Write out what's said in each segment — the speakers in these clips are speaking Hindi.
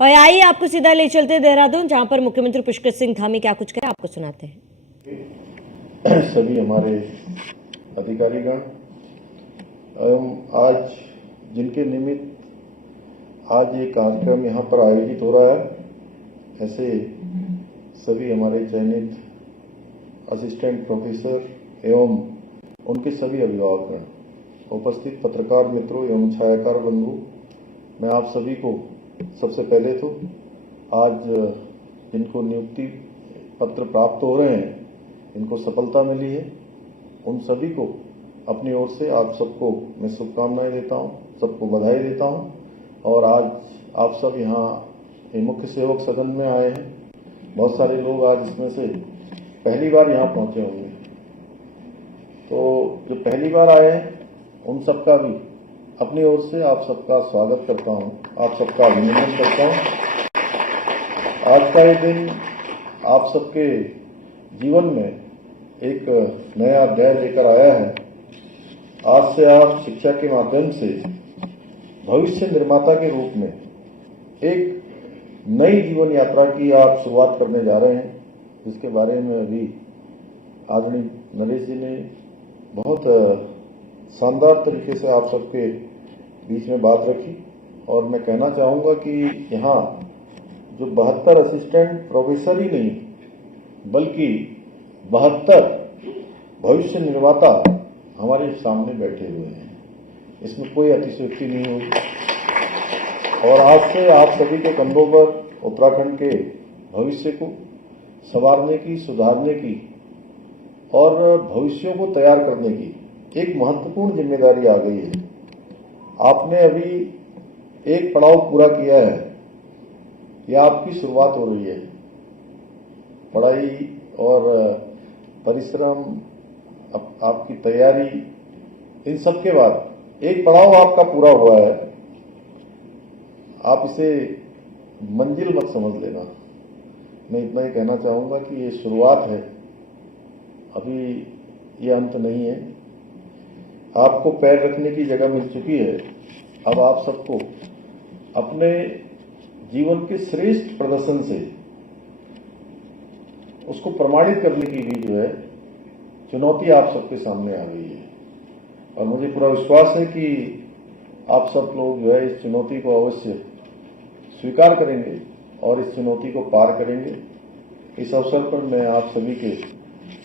और आइए आपको सीधा ले चलते हैं देहरादून, जहां पर मुख्यमंत्री पुष्कर सिंह धामी क्या कुछ कहे आपको सुनाते हैं। सभी हमारे अधिकारीगण एवं आज जिनके निमित्त आज ये कार्यक्रम यहाँ पर आयोजित हो रहा है, ऐसे सभी हमारे चयनित असिस्टेंट प्रोफेसर एवं उनके सभी अभिभावकगण, उपस्थित पत्रकार मित्रों एवं छायाकार बंधु, मैं आप सभी को सबसे पहले तो आज जिनको नियुक्ति पत्र प्राप्त हो रहे हैं, इनको सफलता मिली है, उन सभी को अपनी ओर से आप सबको मैं शुभकामनाएं देता हूं, सबको बधाई देता हूं। और आज आप सब यहाँ मुख्य सेवक सदन में आए हैं। बहुत सारे लोग आज इसमें से पहली बार यहाँ पहुंचे होंगे, तो जो पहली बार आए हैं उन सबका भी अपनी ओर से आप सबका स्वागत करता हूं, आप सबका अभिनंदन करता हूं। आज का ये दिन आप सबके जीवन में एक नया अध्याय लेकर आया है। आज से आप शिक्षा के माध्यम से भविष्य निर्माता के रूप में एक नई जीवन यात्रा की आप शुरुआत करने जा रहे हैं, जिसके बारे में अभी आदरणीय नरेश जी ने बहुत शानदार तरीके से आप सबके बीच में बात रखी। और मैं कहना चाहूँगा कि यहाँ जो 72 असिस्टेंट प्रोफेसर ही नहीं, बल्कि 72 भविष्य निर्माता हमारे सामने बैठे हुए हैं, इसमें कोई अतिशयोक्ति नहीं होगी। और आज से आप सभी के कंधों पर उत्तराखंड के भविष्य को संवारने की, सुधारने की और भविष्यों को तैयार करने की एक महत्वपूर्ण जिम्मेदारी आ गई है। आपने अभी एक पड़ाव पूरा किया है, यह आपकी शुरुआत हो रही है। पढ़ाई और परिश्रम, आपकी तैयारी, इन सब के बाद एक पड़ाव आपका पूरा हुआ है। आप इसे मंजिल मत समझ लेना। मैं इतना ही कहना चाहूँगा कि ये शुरुआत है, अभी ये अंत नहीं है। आपको पैर रखने की जगह मिल चुकी है। अब आप सबको अपने जीवन के श्रेष्ठ प्रदर्शन से उसको प्रमाणित करने की भी जो है चुनौती आप सबके सामने आ गई है। और मुझे पूरा विश्वास है कि आप सब लोग जो है इस चुनौती को अवश्य स्वीकार करेंगे और इस चुनौती को पार करेंगे। इस अवसर पर मैं आप सभी के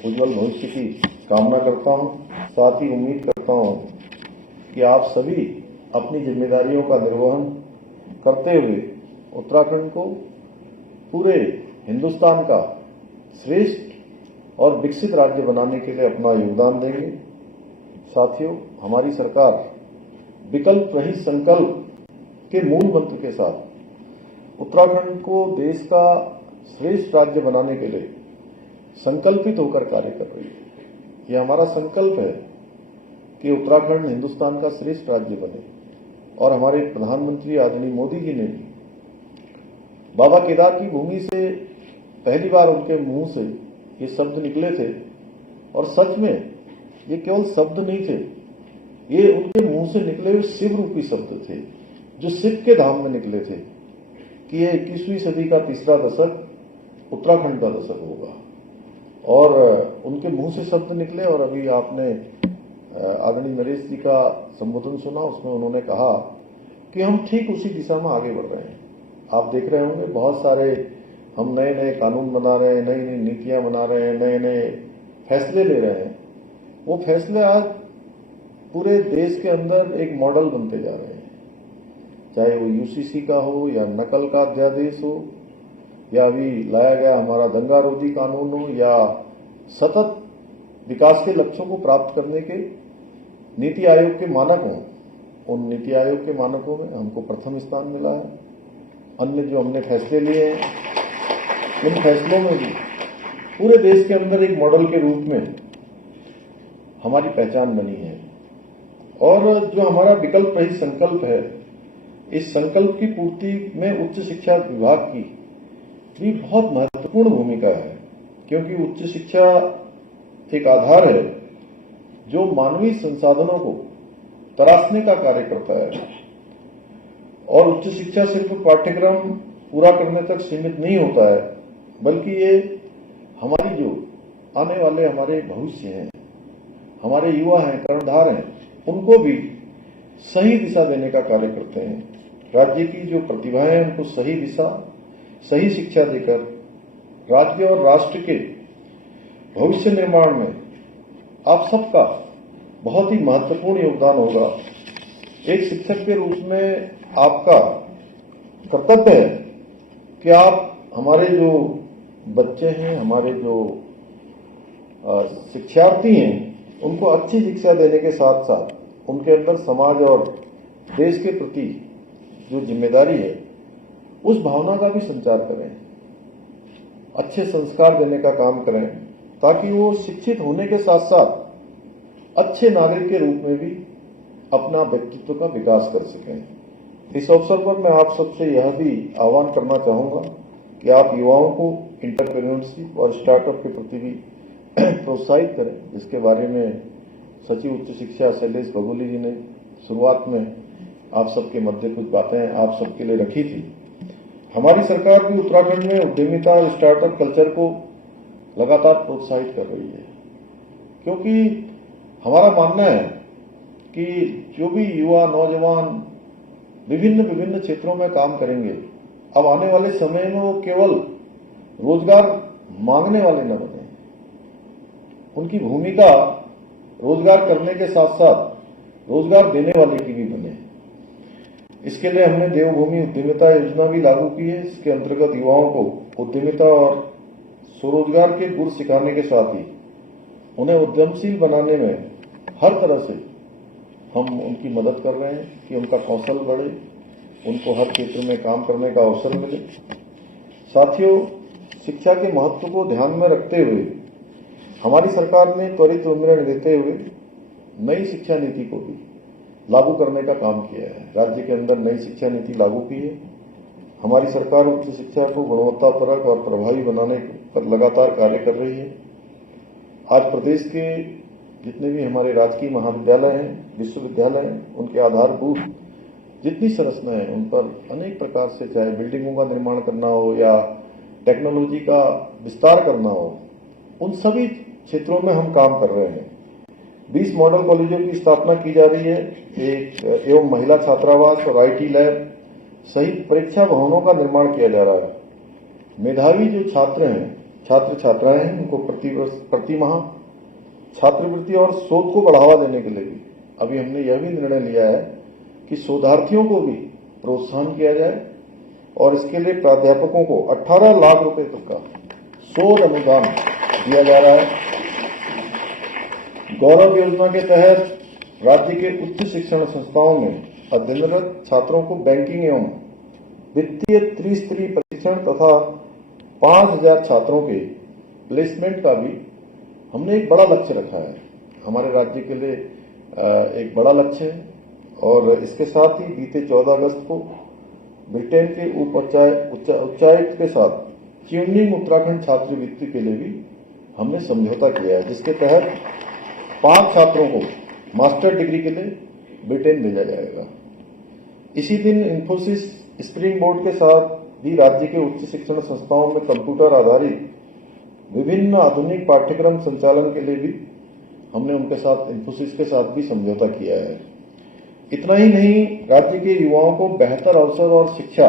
उज्जवल भविष्य की कामना करता हूं। साथ ही उम्मीद करता हूं कि आप सभी अपनी जिम्मेदारियों का निर्वहन करते हुए उत्तराखंड को पूरे हिंदुस्तान का श्रेष्ठ और विकसित राज्य बनाने के लिए अपना योगदान देंगे। साथियों, हमारी सरकार विकल्प रहित संकल्प के मूल मंत्र के साथ उत्तराखंड को देश का श्रेष्ठ राज्य बनाने के लिए संकल्पित होकर कार्य कर रही है। यह हमारा संकल्प है कि उत्तराखंड हिंदुस्तान का श्रेष्ठ राज्य बने। और हमारे प्रधानमंत्री आदरणीय मोदी जी ने भी बाबा केदार की भूमि से पहली बार उनके मुंह से ये शब्द निकले थे। और सच में ये केवल शब्द नहीं थे, ये उनके मुंह से निकले हुए शिव रूपी शब्द थे, जो शिव के धाम में निकले थे कि ये 21वीं सदी का तीसरा दशक उत्तराखंड का दशक होगा। और उनके मुंह से शब्द निकले। और अभी आपने आदरणीय नरेश जी का संबोधन सुना, उसमें उन्होंने कहा कि हम ठीक उसी दिशा में आगे बढ़ रहे हैं। आप देख रहे होंगे बहुत सारे हम नए नए कानून बना रहे हैं, नई नई नीतियां बना रहे हैं, नए नए फैसले ले रहे हैं। वो फैसले आज पूरे देश के अंदर एक मॉडल बनते जा रहे हैं, चाहे वो यूसीसी का हो या नकल का अध्यादेश हो या अभी लाया गया हमारा दंगारोधी कानून हो या सतत विकास के लक्ष्यों को प्राप्त करने के नीति आयोग के मानक हों। उन नीति आयोग के मानकों में हमको प्रथम स्थान मिला है। अन्य जो हमने फैसले लिए हैं, उन फैसलों में भी पूरे देश के अंदर एक मॉडल के रूप में हमारी पहचान बनी है। और जो हमारा विकल्प रहित संकल्प है, इस संकल्प की पूर्ति में उच्च शिक्षा विभाग की भी बहुत महत्वपूर्ण भूमिका है, क्योंकि उच्च शिक्षा एक आधार है जो मानवीय संसाधनों को तराशने का कार्य करता है। और उच्च शिक्षा सिर्फ पाठ्यक्रम पूरा करने तक सीमित नहीं होता है, बल्कि ये हमारी जो आने वाले हमारे भविष्य हैं, हमारे युवा हैं, कर्णधार हैं, उनको भी सही दिशा देने का कार्य करते हैं। राज्य की जो प्रतिभाएं हैं उनको सही दिशा, सही शिक्षा देकर राज्य और राष्ट्र के भविष्य निर्माण में आप सबका बहुत ही महत्वपूर्ण योगदान होगा। एक शिक्षक के रूप में आपका कर्तव्य है कि आप हमारे जो बच्चे हैं, हमारे जो शिक्षार्थी हैं, उनको अच्छी शिक्षा देने के साथ साथ उनके अंदर समाज और देश के प्रति जो जिम्मेदारी है उस भावना का भी संचार करें, अच्छे संस्कार देने का काम करें, ताकि वो शिक्षित होने के साथ साथ अच्छे नागरिक के रूप में भी अपना व्यक्तित्व का विकास कर सकें। इस अवसर पर मैं आप सबसे यह भी आह्वान करना चाहूँगा कि आप युवाओं को एंटरप्रेन्योरशिप और स्टार्टअप के प्रति भी प्रोत्साहित करें, जिसके बारे में सचिव उच्च शिक्षा शैलेश बगोली जी ने शुरुआत में आप सबके मध्य कुछ बातें आप सबके लिए रखी थी। हमारी सरकार भी उत्तराखंड में उद्यमिता और स्टार्टअप कल्चर को लगातार प्रोत्साहित कर रही है, क्योंकि हमारा मानना है कि जो भी युवा नौजवान विभिन्न क्षेत्रों में काम करेंगे, अब आने वाले समय में वो केवल रोजगार मांगने वाले न बने, उनकी भूमिका रोजगार करने के साथ साथ रोजगार देने वाले की भी बने। इसके लिए हमने देवभूमि उद्यमिता योजना भी लागू की है। इसके अंतर्गत युवाओं को उद्यमिता और स्वरोजगार के गुर सिखाने के साथ ही उन्हें उद्यमशील बनाने में हर तरह से हम उनकी मदद कर रहे हैं कि उनका कौशल बढ़े, उनको हर क्षेत्र में काम करने का अवसर मिले। साथियों, शिक्षा के महत्व को ध्यान में रखते हुए हमारी सरकार ने त्वरित निर्णय लेते हुए नई शिक्षा नीति को भी लागू करने का काम किया है। राज्य के अंदर नई शिक्षा नीति लागू की है। हमारी सरकार उच्च शिक्षा को गुणवत्तापरक और प्रभावी बनाने पर लगातार कार्य कर रही है। आज प्रदेश के जितने भी हमारे राजकीय महाविद्यालय हैं, विश्वविद्यालय हैं, उनके आधारभूत जितनी संरचना है उन पर अनेक प्रकार से, चाहे बिल्डिंगों का निर्माण करना हो या टेक्नोलॉजी का विस्तार करना हो, उन सभी क्षेत्रों में हम काम कर रहे हैं। 20 मॉडल कॉलेजों की स्थापना की जा रही है, एक एवं महिला छात्रावास और आईटी लैब सहित परीक्षा भवनों का निर्माण किया जा रहा है। मेधावी जो छात्र हैं, छात्र छात्राएं हैं, उनको प्रति माह छात्रवृत्ति और शोध को बढ़ावा देने के लिए भी अभी हमने यह भी निर्णय लिया है कि शोधार्थियों को भी प्रोत्साहन किया जाए और इसके लिए प्राध्यापकों को 18 लाख रुपए तक का शोध अनुदान दिया जा रहा है। गौरव योजना के तहत राज्य के उच्च शिक्षण संस्थाओं में अध्ययनरत छात्रों को बैंकिंग एवं वित्तीय त्रिस्तरीय प्रशिक्षण तथा 5000 छात्रों के प्लेसमेंट का भी हमने एक बड़ा लक्ष्य रखा है। हमारे राज्य के लिए एक बड़ा लक्ष्य है और इसके साथ ही बीते 14 अगस्त को ब्रिटेन के उच्चायुक्त के साथ ट्यूनिंग उत्तराखंड छात्रवृत्ति के लिए भी हमने समझौता किया है, जिसके तहत 5 छात्रों को मास्टर डिग्री के लिए ब्रिटेन भेजा जाएगा। इसी दिन इंफोसिस स्प्रिंग बोर्ड के साथ भी राज्य के उच्च शिक्षण संस्थाओं में कंप्यूटर आधारित विभिन्न आधुनिक पाठ्यक्रम संचालन के लिए भी हमने उनके साथ, इंफोसिस के साथ भी समझौता किया है। इतना ही नहीं, राज्य के युवाओं को बेहतर अवसर और शिक्षा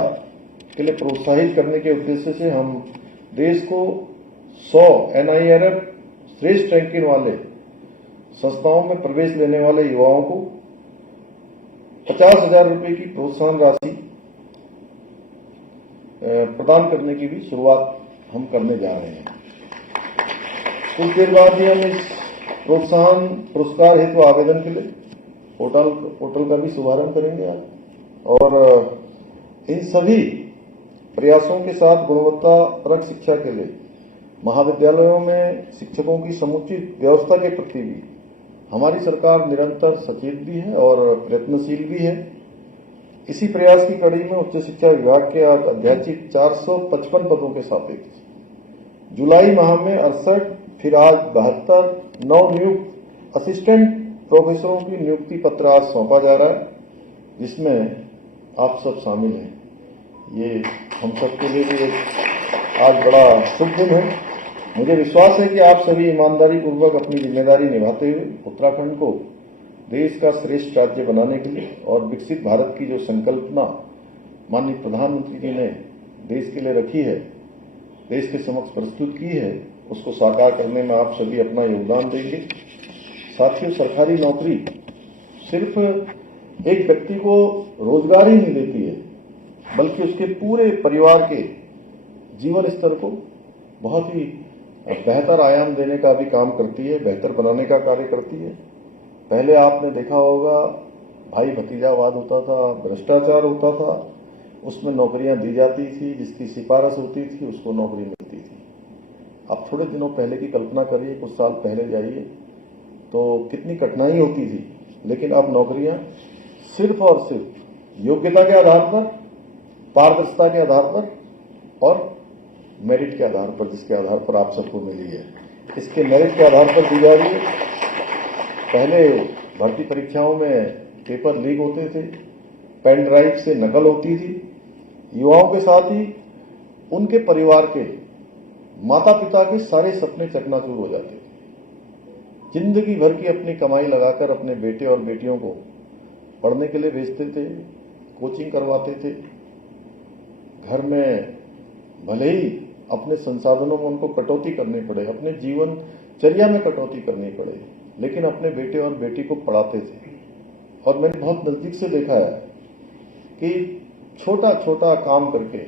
के लिए प्रोत्साहित करने के उद्देश्य से हम देश को 100 NIRF श्रेष्ठ रैंकिंग वाले संस्थाओं में प्रवेश लेने वाले युवाओं को 50,000 रुपए की प्रोत्साहन राशि प्रदान करने की भी शुरुआत हम करने जा रहे हैं। कुछ देर बाद ही हम इस प्रोत्साहन पुरस्कार हेतु आवेदन के लिए पोर्टल का भी शुभारंभ करेंगे आज। और इन सभी प्रयासों के साथ गुणवत्तापरक शिक्षा के लिए महाविद्यालयों में शिक्षकों की समुचित व्यवस्था के प्रति भी हमारी सरकार निरंतर सचेत भी है और प्रयत्नशील भी है। इसी प्रयास की कड़ी में उच्च शिक्षा विभाग के आज अध्याचित 455 पदों के सापेक्ष जुलाई माह में 68, फिर आज 72 नवनियुक्त असिस्टेंट प्रोफेसरों की नियुक्ति पत्र आज सौंपा जा रहा है, जिसमें आप सब शामिल हैं। ये हम सबके लिए भी एक आज बड़ा शुभ दिन है। मुझे विश्वास है कि आप सभी ईमानदारी पूर्वक अपनी जिम्मेदारी निभाते हुए उत्तराखंड को देश का श्रेष्ठ राज्य बनाने के लिए और विकसित भारत की जो संकल्पना माननीय प्रधानमंत्री जी ने देश के लिए रखी है, देश के समक्ष प्रस्तुत की है, उसको साकार करने में आप सभी अपना योगदान देंगे। साथियों, सरकारी नौकरी सिर्फ एक व्यक्ति को रोजगार ही नहीं देती है, बल्कि उसके पूरे परिवार के जीवन स्तर को बहुत ही बेहतर आयाम देने का भी काम करती है, बेहतर बनाने का कार्य करती है। पहले आपने देखा होगा भाई भतीजावाद होता था, भ्रष्टाचार होता था, उसमें नौकरियां दी जाती थी, जिसकी सिफारिश होती थी उसको नौकरी मिलती थी। अब थोड़े दिनों पहले की कल्पना करिए, कुछ साल पहले जाइए तो कितनी कठिनाई होती थी, लेकिन अब नौकरियां सिर्फ और सिर्फ योग्यता के आधार पर, पारदर्शिता के आधार पर और मेरिट के आधार पर, जिसके आधार पर आप सबको मिली है, इसके मेरिट के आधार पर दी जा रही है। पहले भर्ती परीक्षाओं में पेपर लीक होते थे, पेन ड्राइव से नकल होती थी, युवाओं के साथ ही उनके परिवार के माता पिता के सारे सपने चकनाचूर हो जाते थे। जिंदगी भर की अपनी कमाई लगाकर अपने बेटे और बेटियों को पढ़ने के लिए भेजते थे, कोचिंग करवाते थे। घर में भले ही अपने संसाधनों में उनको कटौती करनी पड़े, अपने जीवनचर्या में कटौती करनी पड़े, लेकिन अपने बेटे और बेटी को पढ़ाते थे। और मैंने बहुत नजदीक से देखा है कि छोटा छोटा काम करके